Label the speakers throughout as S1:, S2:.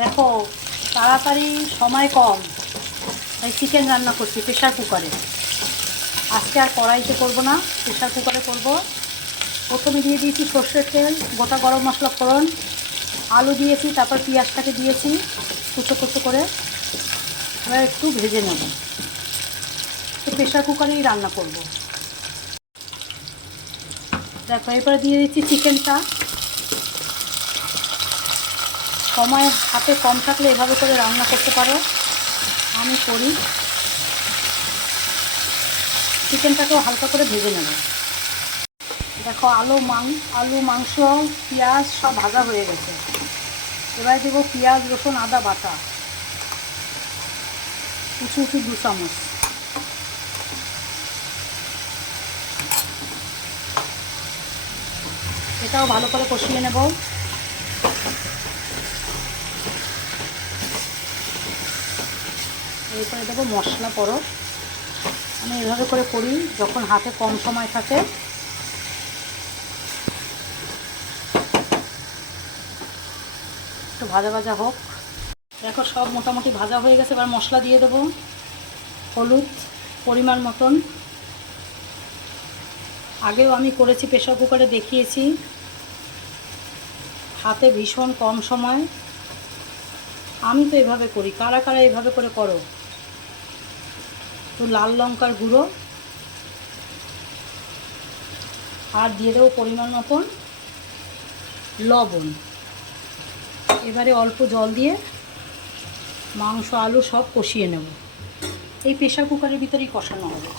S1: দেখো, তাড়াতাড়ি সময় কম। তাই চিকেন রান্না করছি প্রেশার কুকারে আজকে আর কড়াইতে করব না প্রেশার কুকারে করব। প্রথমে দিয়ে দিয়েছি সর্ষের তেল, গোটা গরম মশলা ফোড়ন। আলু দিয়েছি, তারপর পেঁয়াজটাকে দিয়েছি কুচো কুচো করে। এবার একটু ভেজে নেব। তো প্রেশার কুকারেই রান্না করব। দেখো, এরপরে দিয়ে দিচ্ছি চিকেনটা সময় হাতে কম থাকলে এভাবে করে রান্না করতে পারো। আমি করি। চিকেনটাকেও হালকা করে ভেজে নেব। দেখো, আলু, মাং, আলু, মাংস, পেঁয়াজ সব ভাজা হয়ে গেছে। এবার দেবো পেঁয়াজ, রসুন, আদা, বাটা। উঁচু উঁচু দু চামচ। এটাও ভালো করে কষিয়ে নেব। এরপরে দেবো মশলা পরো আমি এভাবে করে করি, যখন হাতে কম সময় থাকে। একটু ভাজা ভাজা হোক। দেখো সব মোটামুটি ভাজা হয়ে গেছে, এবার মশলা দিয়ে দেবো। হলুদ পরিমাণ মতন। আগেও আমি করেছি প্রেশার কুকারে দেখিয়েছি। হাতে ভীষণ কম সময়। আমি তো এভাবে করি, কারা কারা এভাবে করে করো? তো লাল লঙ্কার গুঁড়ো। আর দিয়ে দেবো পরিমাণ মতন লবণ। এবারে অল্প জল দিয়ে মাংস, আলু সব কষিয়ে নেব। এই প্রেশার কুকারের ভিতরেই কষানো হবে।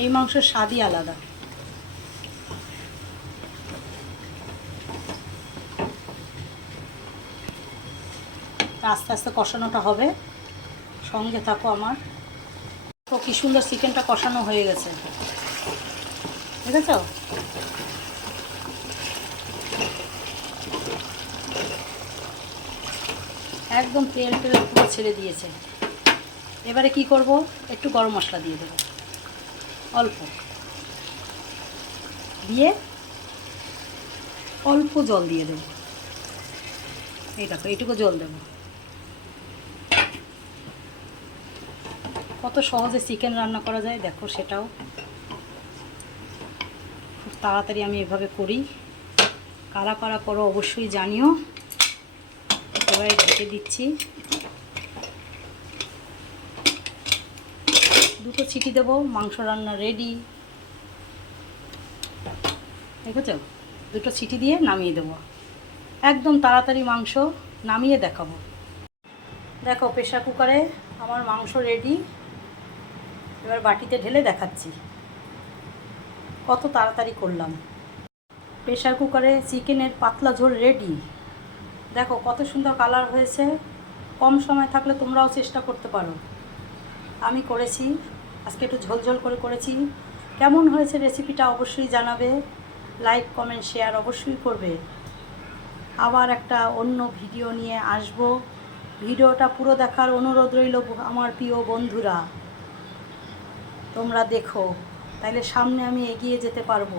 S1: এই মাংসের স্বাদই আলাদা। আস্তে আস্তে কষানোটা হবে। সঙ্গে থাকো আমার। তো কি সুন্দর চিকেনটা কষানো হয়ে গেছে। দেখেছ? একদম তেল টেল পুরো ছেড়ে দিয়েছে। এবারে কি করব? একটু গরম মশলা দিয়ে দেবো। অল্প। দিয়ে অল্প জল দিয়ে দেবো। এই দেখো, এইটুকু জল দেবো। কত সহজে চিকেন রান্না করা যায়, দেখো সেটাও। খুব তাড়াতাড়ি আমি এভাবে করি। কারা কারা করো অবশ্যই জানিও। এবারে ঢেকে দিচ্ছি। দুটো চিটি দেবো, মাংস রান্না রেডি দেখেছ? দুটো চিটি দিয়ে নামিয়ে দেবো। একদম তাড়াতাড়ি মাংস নামিয়ে দেখাবো। দেখো প্রেশার কুকারে আমার মাংস রেডি এবার বাটিতে ঢেলে দেখাচ্ছি। কত তাড়াতাড়ি করলাম। প্রেশার কুকারে চিকেনের পাতলা ঝোল রেডি দেখো কত সুন্দর কালার হয়েছে। কম সময় থাকলে তোমরাও চেষ্টা করতে পারো। আমি করেছি। আজকে একটু ঝোলঝোল করে করেছি। কেমন হয়েছে রেসিপিটা অবশ্যই জানাবে। লাইক কমেন্ট শেয়ার অবশ্যই করবে। আবার একটা অন্য ভিডিও নিয়ে আসব। ভিডিওটা পুরো দেখার অনুরোধ রইল আমার প্রিয় বন্ধুরা। তোমরা দেখো তাইলে সামনে আমি এগিয়ে যেতে পারব।